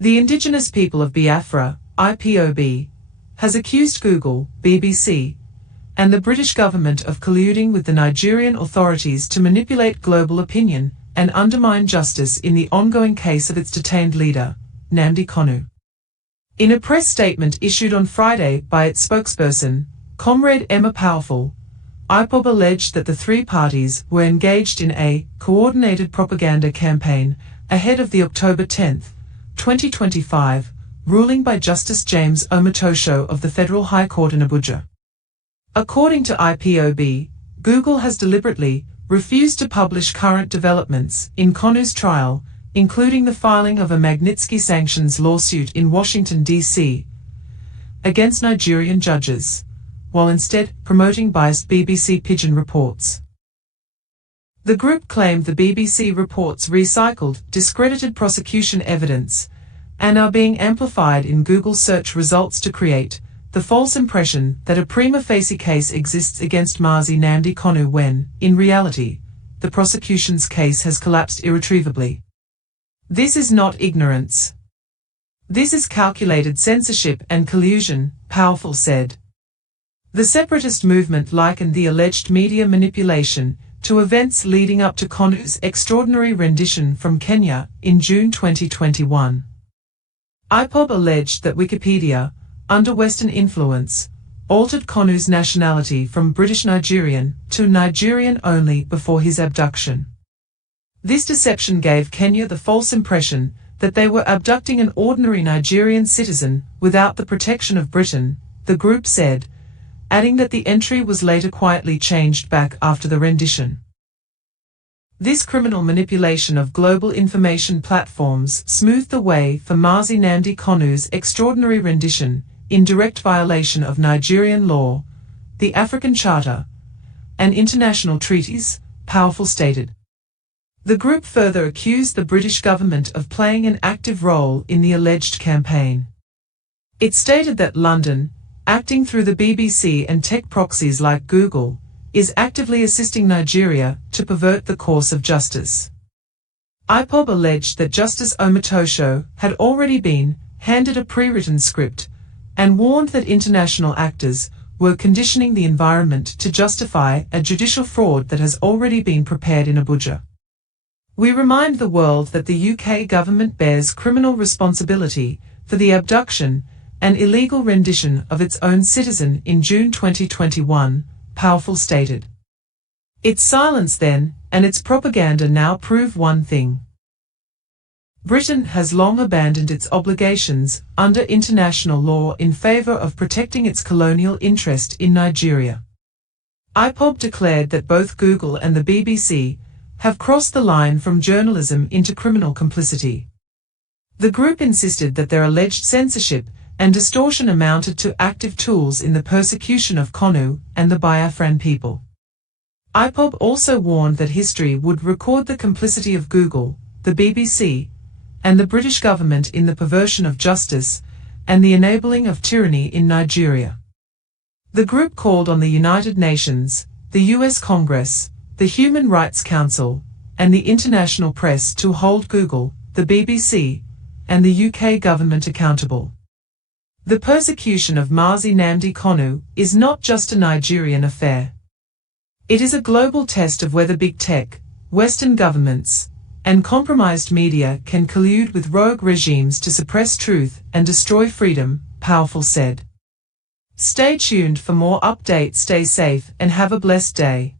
The indigenous people of Biafra, Ipob, has accused Google, BBC, and the British government of colluding with the Nigerian authorities to manipulate global opinion and undermine justice in the ongoing case of its detained leader, Nnamdi Kanu. In a press statement issued on Friday by its spokesperson, Comrade Emma Powerful, Ipob alleged that the three parties were engaged in a coordinated propaganda campaign ahead of the October 10, 2025, ruling by Justice James Omotosho of the Federal High Court in Abuja. According to Ipob, Google has deliberately refused to publish current developments in Kanu's trial, including the filing of a Magnitsky sanctions lawsuit in Washington, D.C., against Nigerian judges, while instead promoting biased BBC Pidgin reports. The group claimed the BBC reports recycled, discredited prosecution evidence and are being amplified in Google search results to create the false impression that a prima facie case exists against Mazi Nnamdi Kanu when, in reality, the prosecution's case has collapsed irretrievably. This is not ignorance. This is calculated censorship and collusion, Powerful said. The separatist movement likened the alleged media manipulation to events leading up to Kanu's extraordinary rendition from Kenya in June 2021. Ipob alleged that Wikipedia, under Western influence, altered Kanu's nationality from British Nigerian to Nigerian only before his abduction. This deception gave Kenya the false impression that they were abducting an ordinary Nigerian citizen without the protection of Britain, the group said, adding that the entry was later quietly changed back after the rendition. This criminal manipulation of global information platforms smoothed the way for Mazi Nnamdi Kanu's extraordinary rendition, in direct violation of Nigerian law, the African Charter, and international treaties, Powerful stated. The group further accused the British government of playing an active role in the alleged campaign. It stated that London, acting through the BBC and tech proxies like Google, is actively assisting Nigeria to pervert the course of justice. Ipob alleged that Justice Omotosho had already been handed a pre-written script and warned that international actors were conditioning the environment to justify a judicial fraud that has already been prepared in Abuja. We remind the world that the UK government bears criminal responsibility for the abduction and illegal rendition of its own citizen in June 2021, Powerful stated. Its silence then, and its propaganda now prove one thing. Britain has long abandoned its obligations under international law in favor of protecting its colonial interest in Nigeria. Ipob declared that both Google and the BBC have crossed the line from journalism into criminal complicity. The group insisted that their alleged censorship and distortion amounted to active tools in the persecution of Kanu and the Biafran people. Ipob also warned that history would record the complicity of Google, the BBC, and the British government in the perversion of justice and the enabling of tyranny in Nigeria. The group called on the United Nations, the US Congress, the Human Rights Council, and the international press to hold Google, the BBC, and the UK government accountable. The persecution of Mazi Nnamdi Kanu is not just a Nigerian affair. It is a global test of whether big tech, Western governments, and compromised media can collude with rogue regimes to suppress truth and destroy freedom, Powerful said. Stay tuned for more updates, stay safe, and have a blessed day.